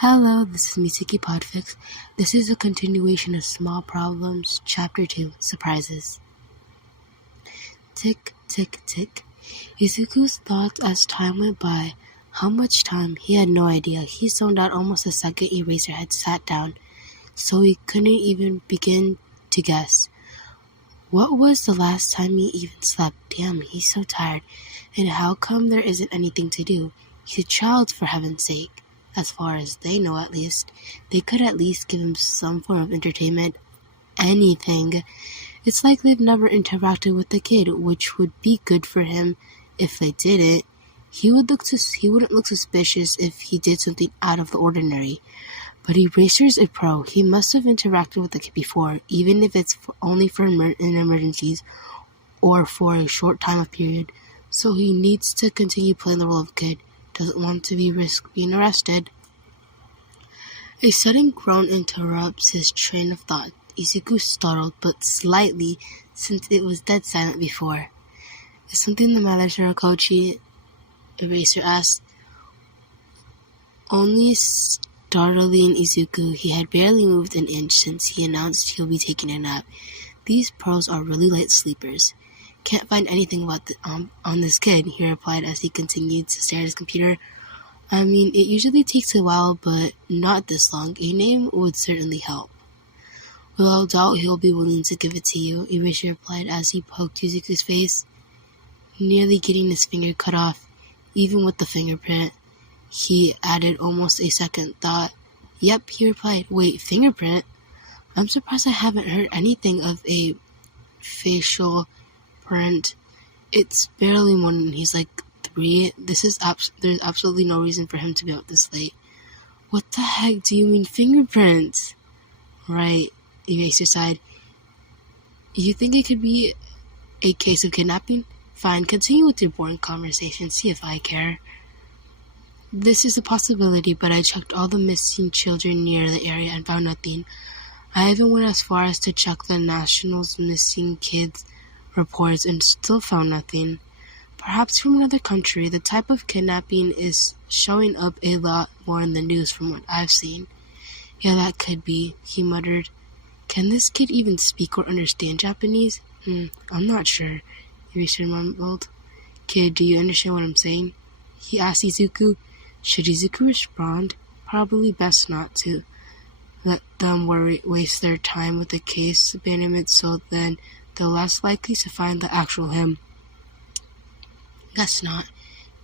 Hello, this is Mitsuki Podfic. This is a continuation of Small Problems, Chapter 2, Surprises. Tick, tick, tick. Izuku's thoughts as time went by. How much time? He had no idea. He zoned out almost the second Eraserhead sat down, so he couldn't even begin to guess. What was the last time he even slept? Damn, he's so tired. And how come there isn't anything to do? He's a child, for heaven's sake. As far as they know, at least. They could at least give him some form of entertainment. Anything. It's like they've never interacted with the kid, which would be good for him if they didn't. He wouldn't look suspicious if he did something out of the ordinary. But Eraser's a pro. He must have interacted with the kid before, even if it's only for in emergencies or for a short time of period. So he needs to continue playing the role of kid. Doesn't want to risk being arrested. A sudden groan interrupts his train of thought. Izuku startled, but slightly, since it was dead silent before. Is something the matter, Shirakochi? Eraser asked. Only startling Izuku. He had barely moved an inch since he announced he'll be taking a nap. These pros are really light sleepers. Can't find anything about on this kid, he replied as he continued to stare at his computer. I mean, it usually takes a while, but not this long. A name would certainly help. Well, I doubt he'll be willing to give it to you, Eraser replied as he poked Izuku's face, nearly getting his finger cut off, even with the fingerprint. He added almost a second thought. Yep, he replied. Wait, fingerprint? I'm surprised I haven't heard anything of a facial print. It's barely morning. He's like 3. There's absolutely no reason for him to be out this late. What the heck do you mean fingerprints? Right, Eraser sighed. You think it could be a case of kidnapping? Fine, continue with your boring conversation. See if I care. This is a possibility, but I checked all the missing children near the area and found nothing. I even went as far as to check the National's missing kids reports and still found nothing. Perhaps from another country. The type of kidnapping is showing up a lot more in the news from what I've seen. Yeah, that could be, he muttered. Can this kid even speak or understand Japanese? I'm not sure, Eraser mumbled. Kid, do you understand what I'm saying? He asked Izuku. Should Izuku respond? Probably best not to. Let them waste their time with the case abandonment, so then they're less likely to find the actual him. Guess not,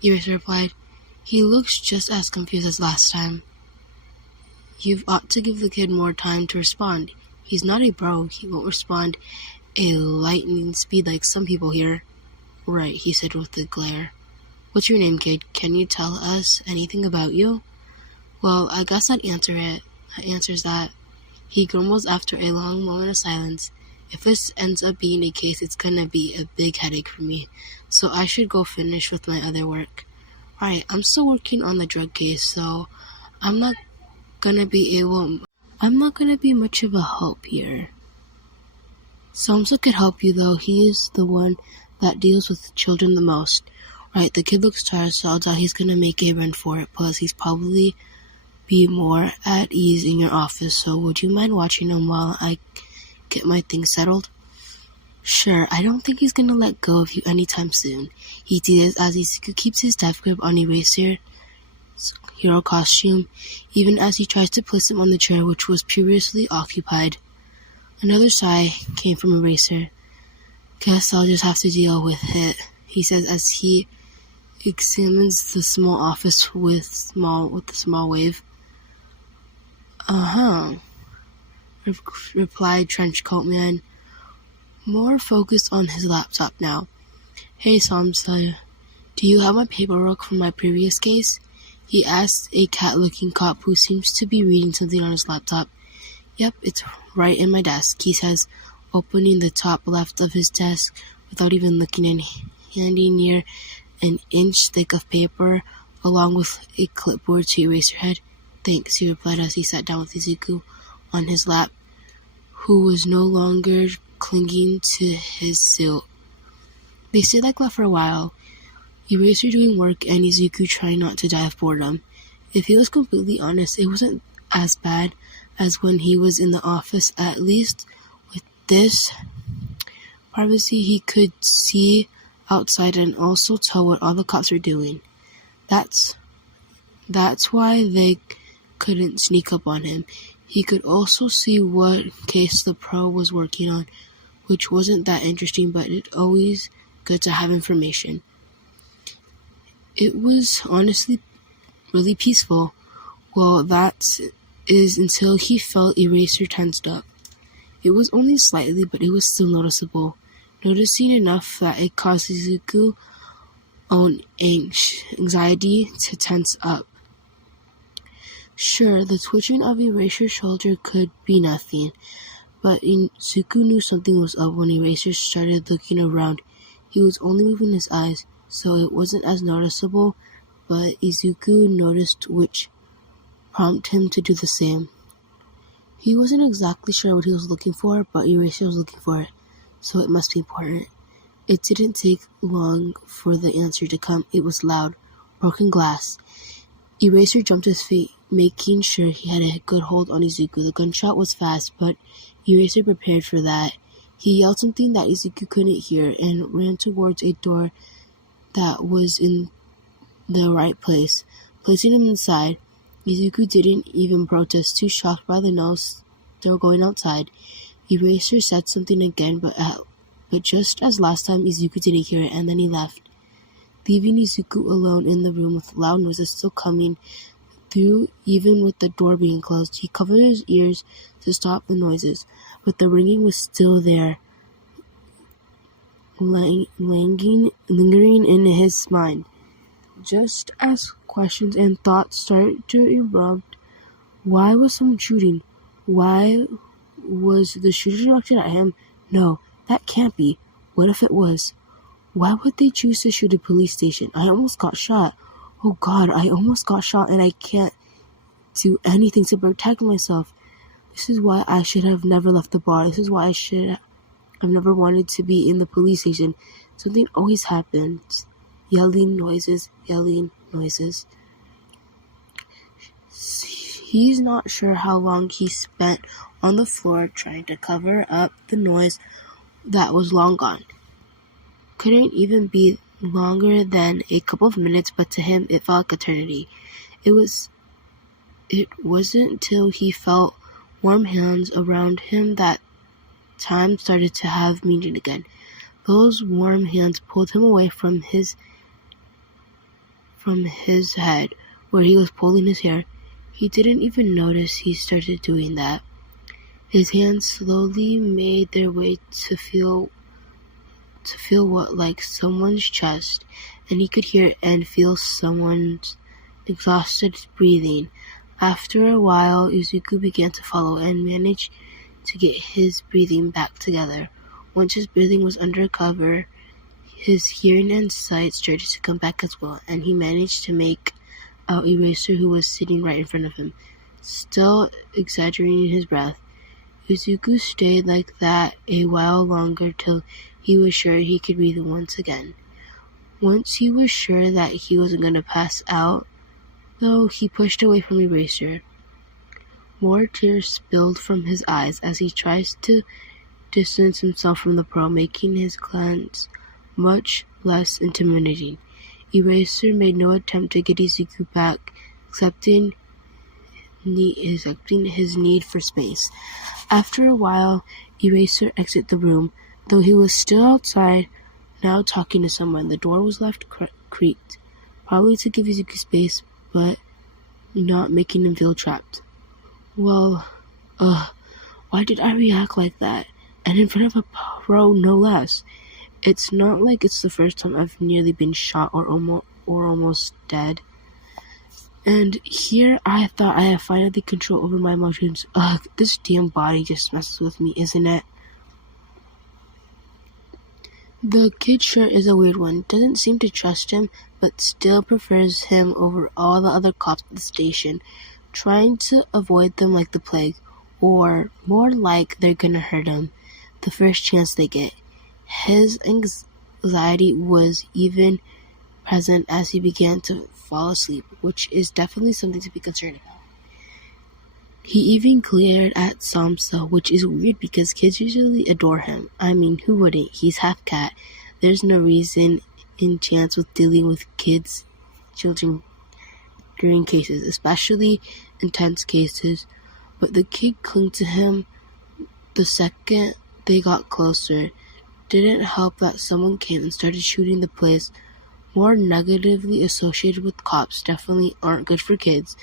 Iris replied. He looks just as confused as last time. You ought to give the kid more time to respond. He's not a bro. He won't respond a lightning speed like some people here. Right, he said with a glare. What's your name, kid? Can you tell us anything about you? Well, I guess I'd answer it. That answers that. He grumbles after a long moment of silence. If this ends up being a case, it's gonna be a big headache for me, so I should go finish with my other work. Right, I'm still working on the drug case, so I'm not gonna be much of a help here. Samsa could help you, though. He is the one that deals with children the most. Right, the kid looks tired, so I'll doubt he's gonna make a run for it, plus he's probably be more at ease in your office, so would you mind watching him while I get my things settled? Sure, I don't think he's gonna let go of you anytime soon. He does as Izuku keeps his death grip on Eraser's hero costume, even as he tries to place him on the chair which was previously occupied. Another sigh came from Eraser. Guess I'll just have to deal with it, he says as he examines the small office with a small wave. Replied Trenchcoat Man, more focused on his laptop now. Hey, Samsa, do you have my paperwork from my previous case? He asked a cat-looking cop who seems to be reading something on his laptop. Yep, it's right in my desk, he says, opening the top left of his desk without even looking in, handing near an inch thick of paper along with a clipboard to Eraserhead. Thanks, he replied as he sat down with Izuku on his lap, who was no longer clinging to his suit. They stayed like that for a while, Eraser doing work and Izuku trying not to die of boredom. If he was completely honest, it wasn't as bad as when he was in the office. At least with this privacy, he could see outside and also tell what all the cops were doing. That's why they couldn't sneak up on him. He could also see what case the pro was working on, which wasn't that interesting, but it's always good to have information. It was honestly really peaceful. Well, that is until he felt Eraser tensed up. It was only slightly, but it was still noticeable. Noticing enough that it caused Izuku's own anxiety to tense up. Sure, the twitching of Eraser's shoulder could be nothing, but Izuku knew something was up when Eraser started looking around. He was only moving his eyes, so it wasn't as noticeable, but Izuku noticed, which prompted him to do the same. He wasn't exactly sure what he was looking for, but Eraser was looking for it, so it must be important. It didn't take long for the answer to come. It was loud. Broken glass. Eraser jumped to his feet, making sure he had a good hold on Izuku. The gunshot was fast, but Eraser prepared for that. He yelled something that Izuku couldn't hear and ran towards a door that was in the right place, placing him inside. Izuku didn't even protest, too shocked by the noise still going outside. Eraser said something again, but just as last time, Izuku didn't hear it, and then he left, leaving Izuku alone in the room with loud noises still coming through, even with the door being closed. He covered his ears to stop the noises, but the ringing was still there, lingering in his mind. Just as questions and thoughts started to erupt, why was someone shooting? Why was the shooter directed at him? No, that can't be. What if it was? Why would they choose to shoot a police station? I almost got shot. Oh God, I almost got shot and I can't do anything to protect myself. This is why I should have never left the bar. This is why I should have never wanted to be in the police station. Something always happens. Yelling noises. He's not sure how long he spent on the floor trying to cover up the noise that was long gone. Couldn't even be longer than a couple of minutes, but to him it felt like eternity. It wasn't till he felt warm hands around him that time started to have meaning again. Those warm hands pulled him away from his head, where he was pulling his hair. He didn't even notice he started doing that. His hands slowly made their way to feel what like someone's chest, and he could hear and feel someone's exhausted breathing. After a while, Izuku began to follow and managed to get his breathing back together. Once his breathing was under cover, his hearing and sight started to come back as well, and he managed to make out Eraser, who was sitting right in front of him, still exaggerating his breath. Izuku stayed like that a while longer till he was sure he could breathe once again. Once he was sure that he wasn't going to pass out, though, he pushed away from Eraser. More tears spilled from his eyes as he tries to distance himself from the pro, making his glance much less intimidating. Eraser made no attempt to get Izuku back, accepting his need for space. After a while, Eraser exited the room, though he was still outside, now talking to someone. The door was left creaked, probably to give Izuku space, but not making him feel trapped. Well, why did I react like that? And in front of a pro, no less. It's not like it's the first time I've nearly been shot or almost dead. And here I thought I had finally control over my emotions. This damn body just messes with me, isn't it? The kid sure is a weird one. Doesn't seem to trust him, but still prefers him over all the other cops at the station, trying to avoid them like the plague, or more like they're gonna hurt him the first chance they get. His anxiety was even present as he began to fall asleep, which is definitely something to be concerned about. He even glared at Samsa, which is weird because kids usually adore him. I mean, who wouldn't? He's half cat. There's no reason in chance with dealing with children during cases, especially intense cases. But the kid clung to him the second they got closer. Didn't help that someone came and started shooting the place. More negatively associated with cops definitely aren't good for kids,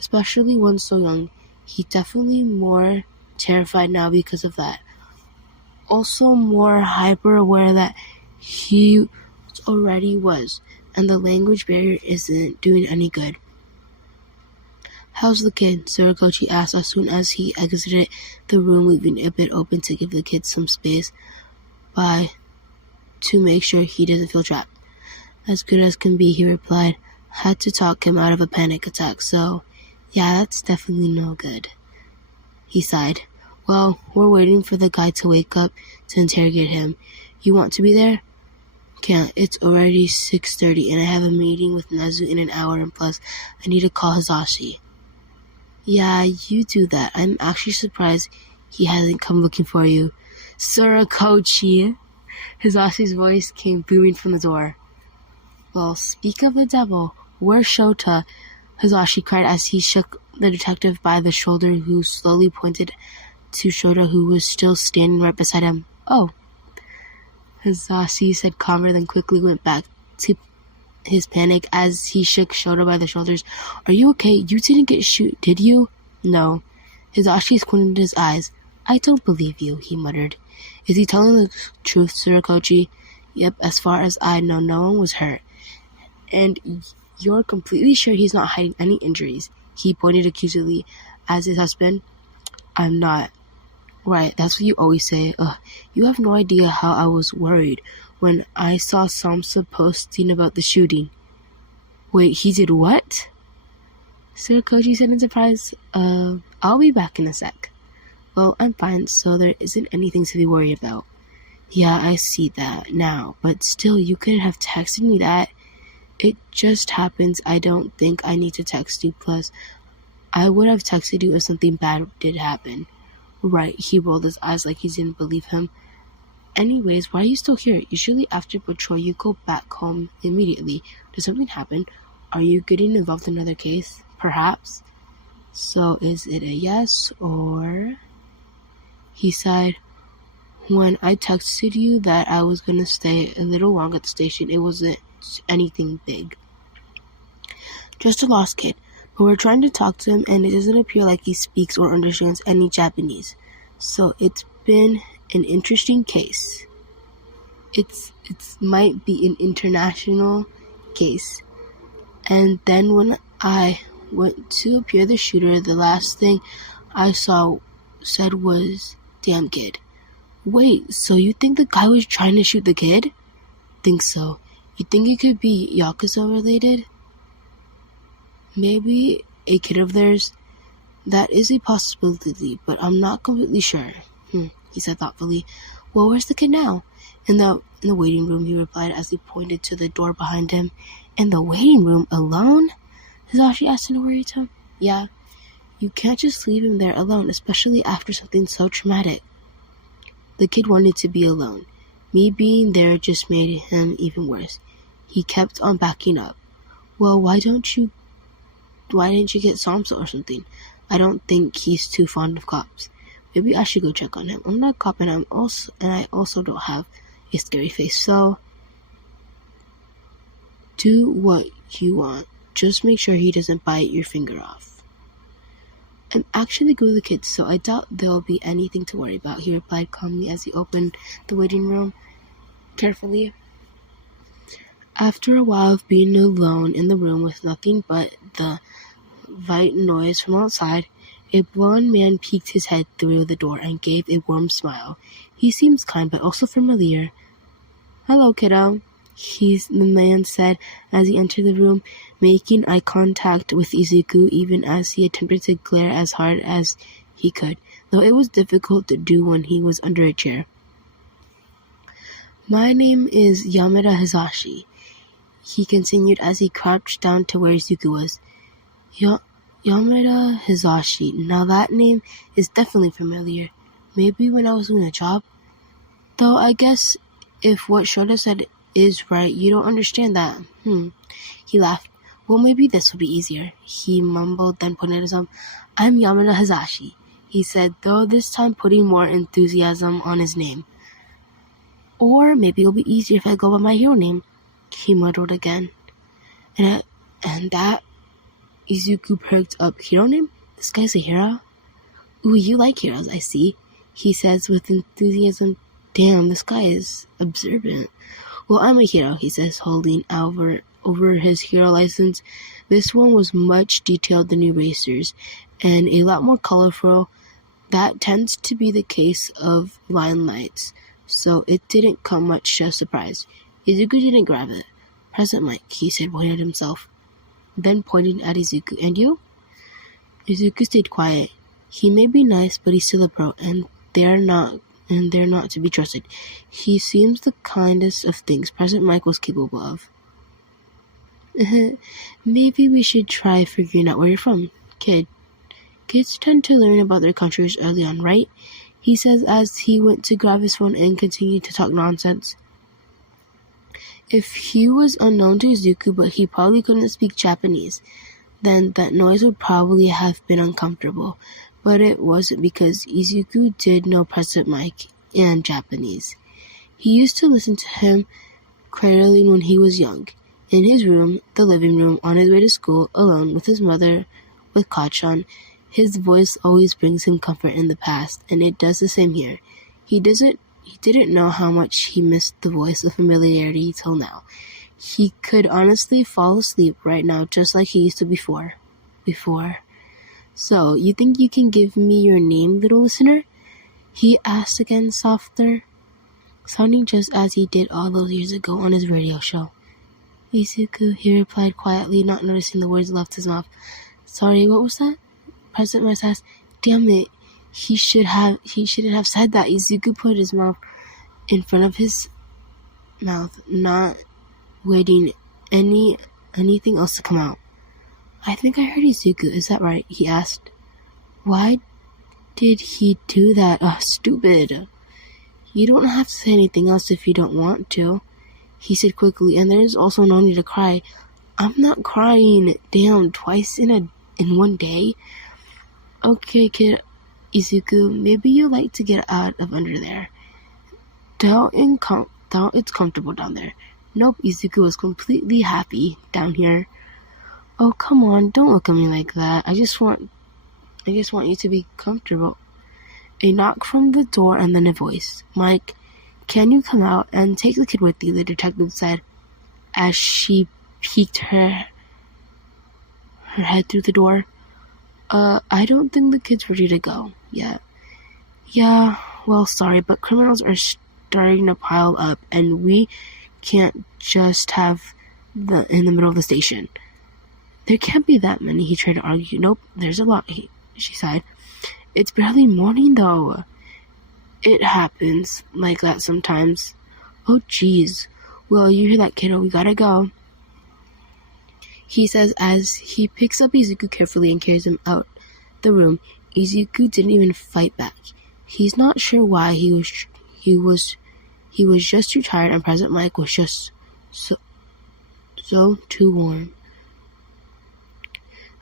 especially one so young. He's definitely more terrified now because of that. Also more hyper aware that he already was, and the language barrier isn't doing any good. "How's the kid?" Surakochi asked as soon as he exited the room, leaving it a bit open to give the kid some space to make sure he doesn't feel trapped. "As good as can be," he replied. "Had to talk him out of a panic attack, so yeah, that's definitely no good." He sighed. "Well, we're waiting for the guy to wake up to interrogate him. You want to be there?" "Can't. It's already 6:30 and I have a meeting with Nezu in an hour, and plus I need to call Hisashi." "Yeah, you do that. I'm actually surprised he hasn't come looking for you." "Surakochi!" Hisashi's voice came booming from the door. "Well, speak of the devil, where's Shota?" Hisashi cried as he shook the detective by the shoulder, who slowly pointed to Shota, who was still standing right beside him. "Oh," Hisashi said calmer, then quickly went back to his panic as he shook Shota by the shoulders. "Are you okay? You didn't get shoot, did you?" "No." Hisashi squinted his eyes. "I don't believe you," he muttered. "Is he telling the truth, Surakochi?" "Yep, as far as I know, no one was hurt." "And you're completely sure he's not hiding any injuries?" He pointed accusingly at his husband. "I'm not." "Right, that's what you always say. You have no idea how I was worried when I saw Samsa posting about the shooting." "Wait, he did what?" Surakochi said in surprise. I'll be back in a sec." "Well, I'm fine, so there isn't anything to be worried about." "Yeah, I see that now, but still, you couldn't have texted me that." "It just happens I don't think I need to text you, plus I would have texted you if something bad did happen." "Right," he rolled his eyes like he didn't believe him. "Anyways, why are you still here? Usually after patrol you go back home immediately. Did something happen? Are you getting involved in another case? Perhaps?" "So is it a yes or..." He sighed. "When I texted you that I was going to stay a little longer at the station, it wasn't anything big. Just a lost kid. But we're trying to talk to him and it doesn't appear like he speaks or understands any Japanese. So it's been an interesting case. It might be an international case. And then when I went to appear the shooter, the last thing I said was, 'Damn kid.'" "Wait, so you think the guy was trying to shoot the kid?" "Think so. You think it could be Yakuza related? Maybe a kid of theirs?" "That is a possibility, but I'm not completely sure." He said thoughtfully. "Well, where's the kid now?" In the waiting room," he replied as he pointed to the door behind him. "In the waiting room? Alone?" Hisashi asked in a worried tone. "Yeah. You can't just leave him there alone, especially after something so traumatic." The kid wanted to be alone. Me being there just made him even worse. He kept on backing up. "Well, why didn't you get Samsa or something? I don't think he's too fond of cops. Maybe I should go check on him. I'm not a cop and I also don't have a scary face, so..." "Do what you want. Just make sure he doesn't bite your finger off." "I'm actually good with the kids, so I doubt there'll be anything to worry about," he replied calmly as he opened the waiting room carefully. After a while of being alone in the room with nothing but the white noise from outside, a blond man peeked his head through the door and gave a warm smile. He seems kind but also familiar. "Hello, kiddo," the man said as he entered the room, making eye contact with Izuku even as he attempted to glare as hard as he could, though it was difficult to do when he was under a chair. "My name is Yamada Hisashi. he continued as he crouched down to where Izuku was. Yamada Hizashi. Now that name is definitely familiar. Maybe when I was doing a job? Though I guess if what Shota said is right, you don't understand that. He laughed. Well, maybe this will be easier. He mumbled, then pointed at his arm. I'm Yamada Hizashi, he said, though this time putting more enthusiasm on his name. Or maybe it'll be easier if I go by my hero name, he muttered again. And that Izuku perked up. Hero name? This guy's a hero? Ooh, you like heroes, I see, he says with enthusiasm. Damn, this guy is observant. Well, I'm a hero, he says, holding over his hero license. This one was much detailed than Eraser's, and a lot more colorful. That tends to be the case of line lights, so it didn't come much as a surprise. Izuku didn't grab it. Present Mike, he said, pointing at himself, then pointing at Izuku. And you? Izuku stayed quiet. He may be nice, but he's still a pro, and they're not to be trusted. He seems the kindest of things Present Mike was capable of. Maybe we should try figuring out where you're from, kid. Kids tend to learn about their countries early on, right? He says as he went to grab his phone and continued to talk nonsense. If he was unknown to Izuku, but he probably couldn't speak Japanese, then that noise would probably have been uncomfortable. But it wasn't, because Izuku did know Present Mike and Japanese. He used to listen to him cradling when he was young. In his room, the living room, on his way to school, alone with his mother, with Kachan, his voice always brings him comfort in the past, and it does the same here. He didn't know how much he missed the voice of familiarity till now. He could honestly fall asleep right now just like he used to before. So, you think you can give me your name, little listener? He asked again, softer, sounding just as he did all those years ago on his radio show. Izuku, he replied quietly, not noticing the words left his mouth. Sorry, what was that? Present Mike asked. Damn it. He shouldn't have said that. Izuku put his mouth in front of his mouth, not waiting anything else to come out. I think I heard Izuku. Is that right? He asked. Why did he do that? Stupid. You don't have to say anything else if you don't want to, he said quickly, and there is also no need to cry. I'm not crying. Damn, twice in one day? Okay, kid. Izuku, maybe you like to get out of under there. Doubt it's comfortable down there. Nope, Izuku was completely happy down here. Oh, come on, don't look at me like that. I just want you to be comfortable. A knock from the door and then a voice. Mike, can you come out and take the kid with you, the detective said, as she peeked her head through the door. I don't think the kid's ready to go yet. Yeah, well, sorry, but criminals are starting to pile up, and we can't just have them in the middle of the station. There can't be that many, he tried to argue. Nope, there's a lot, she sighed. It's barely morning, though. It happens like that sometimes. Oh, jeez. Well, you hear that, kiddo, we gotta go, he says as he picks up Izuku carefully and carries him out the room. Izuku didn't even fight back. He's not sure why. He was just too tired, and Present Mike was just so too warm.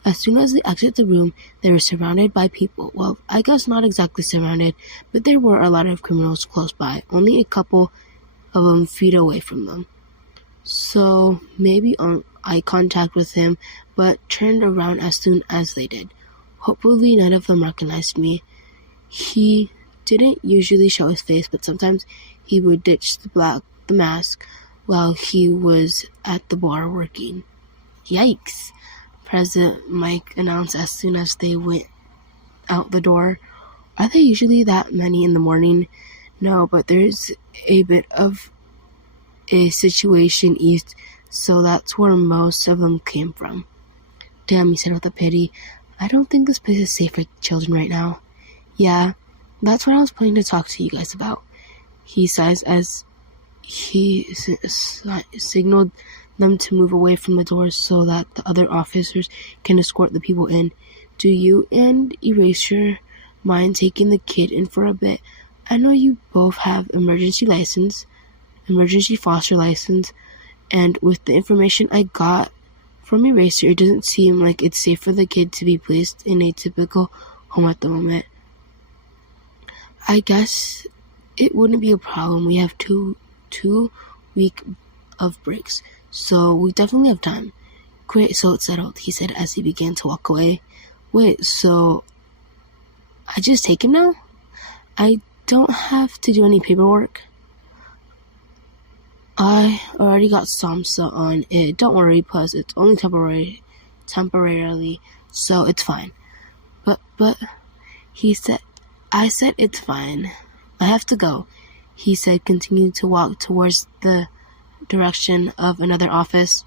As soon as they exit the room, they were surrounded by people. Well, I guess not exactly surrounded, but there were a lot of criminals close by, only a couple of them feet away from them. So, maybe on eye contact with him, but turned around as soon as they did. Hopefully none of them recognized me. He didn't usually show his face, but sometimes he would ditch the mask while he was at the bar working. Yikes, Present Mike announced as soon as they went out the door. Are there usually that many in the morning? No, but there's a bit of a situation east, so that's where most of them came from. Damn, he said with a pity. I don't think this place is safe for children right now. Yeah, that's what I was planning to talk to you guys about, he says as he signaled them to move away from the doors so that the other officers can escort the people in. Do you and Eraser mind taking the kid in for a bit? I know you both have emergency foster license, and with the information I got from Eraser, it doesn't seem like it's safe for the kid to be placed in a typical home at the moment. I guess it wouldn't be a problem. We have two week of breaks, so we definitely have time. Great, so it's settled, he said as he began to walk away. Wait, so I just take him now? I don't have to do any paperwork? I already got SAMHSA on it. Don't worry, plus it's only temporarily, so it's fine. But, he said, I said it's fine. I have to go, he said, continuing to walk towards the direction of another office.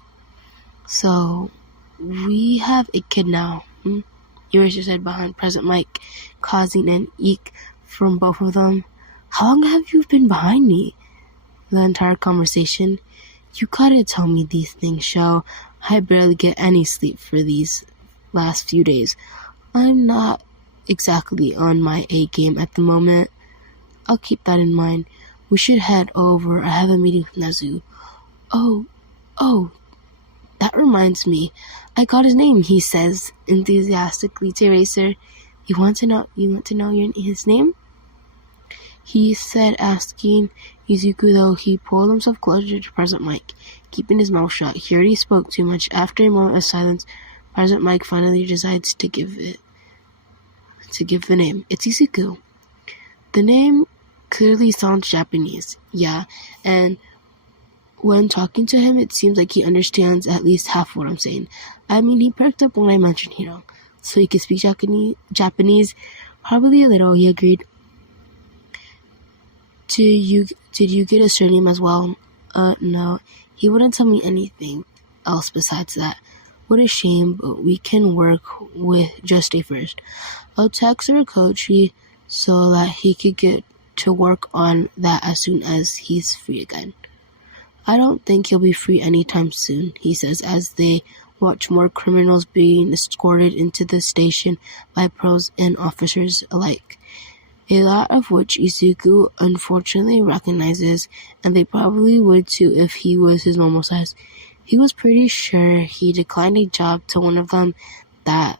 So, we have a kid now, Eraser said behind Present Mike, causing an eek from both of them. How long have you been behind me? The entire conversation. You gotta tell me these things, Shao. I barely get any sleep for these last few days. I'm not exactly on my A game at the moment. I'll keep that in mind. We should head over. I have a meeting with Nazu. Oh, that reminds me. I got his name, he says enthusiastically to Eraser. You want to know his name? He said, asking Izuku, though he pulled himself closer to Present Mike, keeping his mouth shut. He already spoke too much. After a moment of silence, Present Mike finally decides to give the name. It's Izuku. The name clearly sounds Japanese. Yeah, and when talking to him, it seems like he understands at least half what I'm saying. I mean, he perked up when I mentioned Hiro, so he could speak Japanese. Probably a little, he agreed. Did you get a surname as well? No. He wouldn't tell me anything else besides that. What a shame, but we can work with just a first. I'll text our coach so that he could get to work on that as soon as he's free again. I don't think he'll be free anytime soon, he says as they watch more criminals being escorted into the station by pros and officers alike. A lot of which Izuku unfortunately recognizes, and they probably would too if he was his normal size. He was pretty sure he declined a job to one of them that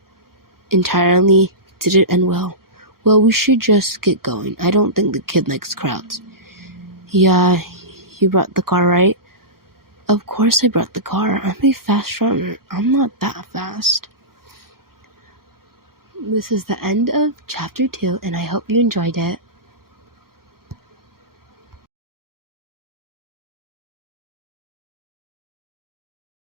entirely didn't end well. Well, we should just get going. I don't think the kid likes crowds. Yeah, you brought the car, right? Of course I brought the car. I'm a fast runner. I'm not that fast. This is the end of chapter 2, and I hope you enjoyed it.